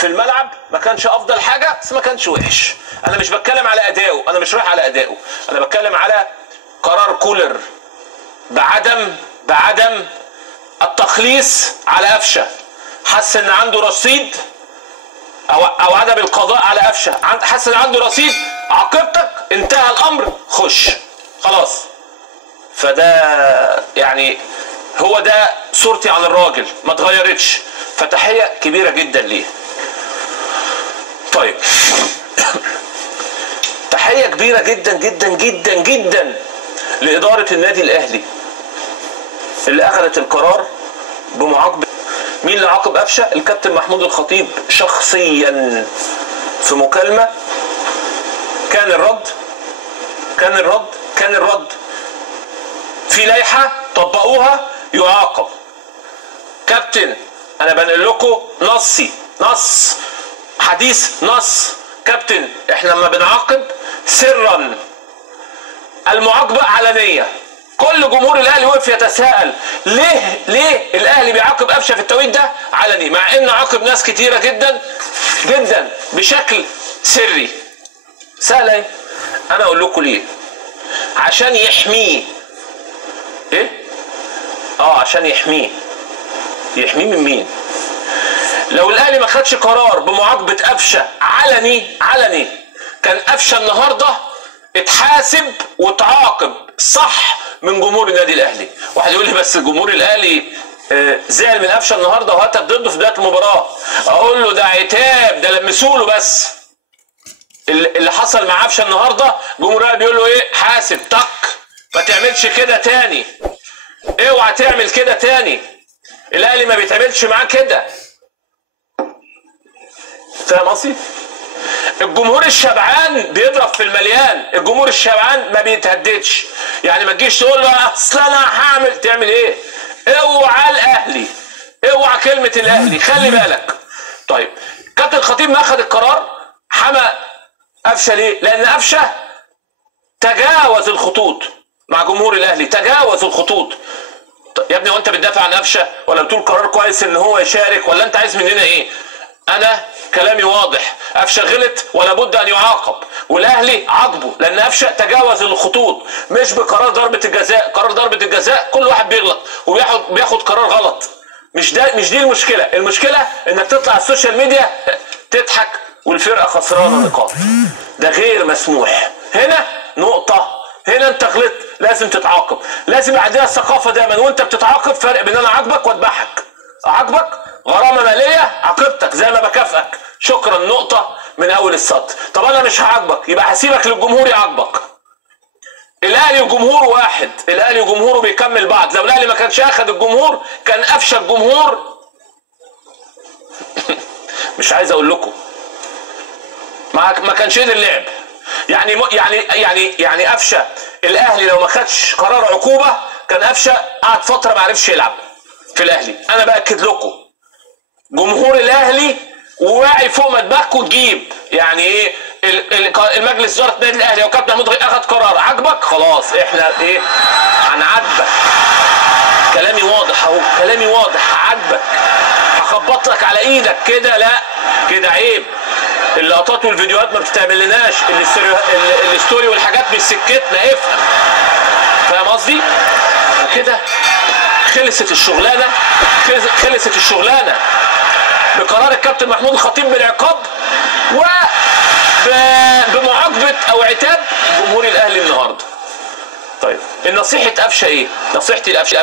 في الملعب ما كانش افضل حاجه بس ما كانش وحش. انا مش بتكلم على اداؤه، انا مش رايح على اداؤه، انا بتكلم على قرار كولر بعدم التخليص على قفشه. حس ان عنده رصيد او عدم القضاء على قفشه، حس ان عنده رصيد، عاقبتك انتهى الامر، خش خلاص. فده يعني هو ده صورتي عن الراجل، ما اتغيرتش، فتحيه كبيره جدا ليه. طيب تحيه كبيره جدا جدا جدا جدا لاداره النادي الاهلي اللي اخذت القرار بمعاقبه. مين اللي عاقب قفشه؟ الكابتن محمود الخطيب شخصيا في مكالمه. كان الرد في لائحه طبقوها يعاقب. كابتن انا بنقل لكم نص حديث كابتن احنا لما بنعاقب سرا، المعاقبه علنيه. كل جمهور الاهلي وقف يتساءل ليه الاهلي بيعاقب قفشه في التوقيت ده علني، مع ان عاقب ناس كتيره جدا جدا بشكل سري. سهله ايه؟ انا اقول لكم ليه. عشان يحميه. ايه؟ عشان يحميه من مين؟ لو الاهلي ما خدش قرار بمعاقبه قفشه علني كان قفشه النهارده اتحاسب واتعاقب صح من جمهور النادي الاهلي. واحد يقول لي بس جمهور الاهلي زعل من قفشه النهارده وهتف ضده في بدايه المباراه. اقول له ده عتاب، ده لمسوا له بس. اللي حصل مع قفشه النهارده جمهور الاهلي بيقول له ايه؟ حاسب ما تعملش كده تاني، اوعى تعمل كده تاني، الاهلي ما بيتعملش معاه كده. فاهم قصدي؟ الجمهور الشبعان بيضرب في المليان، الجمهور الشبعان ما بيتهددش. يعني ما تجيش تقول له اصل انا هعمل، تعمل ايه؟ اوعى الاهلي، اوعى كلمه الاهلي، خلي بالك. طيب كابتن الخطيب ما اخذ القرار حمى قفشه ليه؟ لان قفشه تجاوز الخطوط مع جمهور الاهلي، تجاوز الخطوط. يا ابني وانت بتدافع عن قفشه ولا بتقول قرار كويس ان هو يشارك، ولا انت عايز مننا ايه؟ انا كلامي واضح، قفشه غلط ولا بد ان يعاقب، والاهلي عاقبه لان قفشه تجاوز الخطوط، مش بقرار ضربه الجزاء. قرار ضربه الجزاء كل واحد بيغلط وبياخد قرار غلط، مش دي المشكله. المشكله انك تطلع على السوشيال ميديا تضحك والفرقه خسرانه نقاط، ده غير مسموح. هنا نقطه، هنا انت غلطت لازم تتعاقب، لازم عندنا الثقافه دايما وانت بتتعاقب فرق بين انا عاقبك واذبحك. اعاقبك غرامه ماليه، عاقبتك زي ما بكافئك، شكرا، نقطه من اول السطر. طب انا مش هعاقبك، يبقى هسيبك للجمهور يعاقبك. الاهلي وجمهوره واحد، الاهلي وجمهوره بيكمل بعض. لو الاهلي ما كانش اخد الجمهور كان قفشه الجمهور مش عايز اقول لكم ما كانش قدر اللعب. يعني قفشه الاهلي لو ما خدش قرار عقوبه كان قفشه قعد فتره ما عرفش يلعب في الاهلي. انا باكد لكم جمهور الاهلي وواعي فوق ما دماغكم تجيب. يعني ايه؟ المجلس اداره النادي الاهلي وكابتن محمود اخذ قرار عاجبك، خلاص احنا ايه؟ هنعاتبك. كلامي واضح اهو، كلامي واضح. عاجبك هخبط لك على ايدك كده؟ لا كده عيب. اللقطات والفيديوهات ما بتتعملناش، الستوري والحاجات مش سكتنا، افهم. فاهم قصدي؟ كده خلصت الشغلانه بقرار الكابتن محمود الخطيب بالعقاب وبمعاقبه او عتاب جمهور الاهلي النهارده. طيب النصيحه قفشه ايه؟ نصيحتي لقفشه